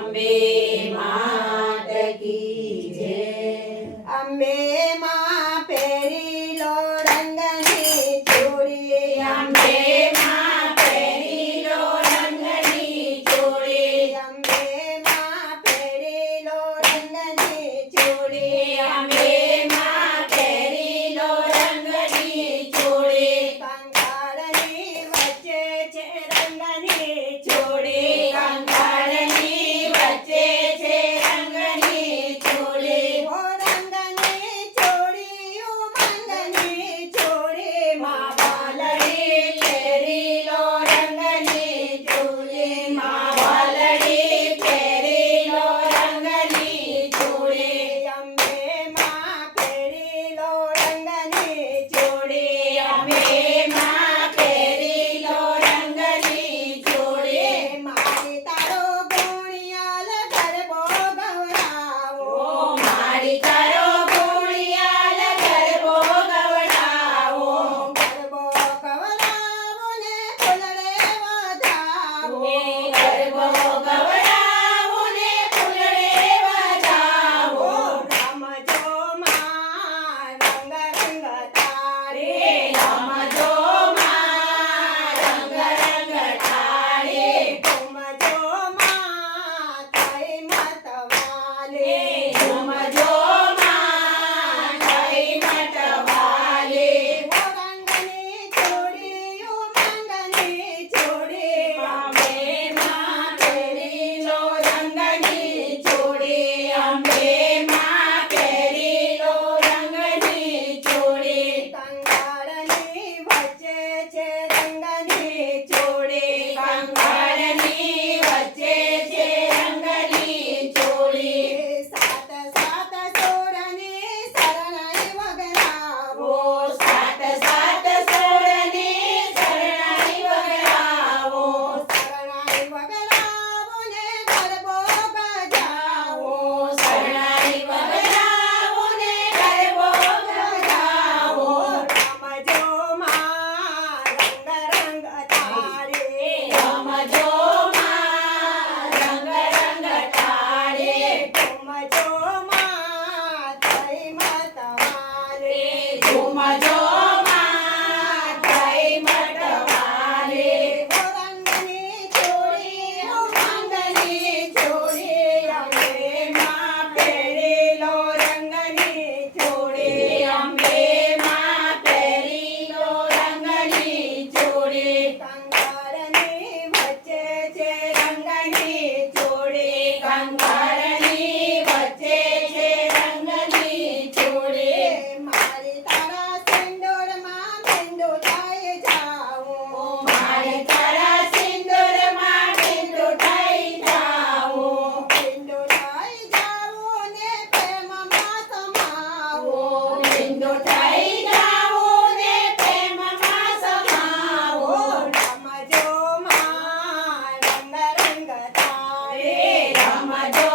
અંબે માત કી જય. અંબે માં પહેરી લો રંગની ચોળી. અંબે માં પહેરી લો રંગની ચોળી. અંબે માં પહેરી લો રંગની ચોળી. અંબે માં પહેરી લો રંગની ચોળી. કંકાળની વચ્ચે છે રંગની ચોળી. કંકાળની વચ્ચે છે રંગની ચોળી. ઓ રંગની ચોળી ઉમંગની ચોળી. માં વાલડી પહેરી લો રંગની ચોળી. માં વાલડી પહેરી લો રંગની ચોળી. અંબે માં પહેરી લો રંગની ચોળી. અંબે માં પહેરી લો રંગની ચોળી. મારી તારો ગુણિયાલ ગરબો ગવડાવો. મારી તારો ગુણિયાલ ગરબો ગવડાવો. ગરબો ગવડાવો ને ફૂલડે વધાવો. ગરબો ગવડાવો ને ફૂલડે વધાવો. રમજો માં રંગ રંગ તારે. રમજો માં રંગ રંગ તારે. ઘૂમજો માં થઈ મતવાલે. ઘૂમજો માં થઈ મતવાલે. ઓ રંગની ચોળી ઉમંગની ચોળી. અંબે માં પહેરી લો રંગની ચોળી. અંબે માં પહેરી લો રંગની ચોળી. કંકાળની વચ્ચે છે રંગની ચોળી. કંકાળની વચ્ચે છે રંગની ચોળી. સાત સાત સોરની શરણાઈ વગડાવો. સાત સાત સોરની શરણાઈ વગડાવો. શરણાઈ વગડાવો ને ગરબો ગજાવો. શરણાઈ વગડાવો ને ગરબો ગજાવો. રમજો માં રંગ રંગ તારે. રમજો માં રંગ રંગ તારે. ઘૂમજો માં થઈ મતવાલે. ઘૂમજો માં થઈ મતવાલે. ઓ રંગની ચોળી ઉમંગની ચોળી. અંબે માં પહેરી લો રંગની ચોળી. અંબે માં પહેરી લો રંગની ચોળી. કંકાળની વચ્ચે છે રંગની ચોળી. કંકાળની વચ્ચે છે રંગની ચોળી. મારી તારા સિંદૂરમાં બિંદુ થઈ જાઉં. મારી તારા સિંદૂરમાં બિંદુ થઈ જાઉં. બિંદુ થઈ જાઉં ને પ્રેમમાં સમાવું. બિંદુ થઈ જાઉં ને પ્રેમમાં સમાવું. રમજો માં રંગ રંગ તારે. રમજો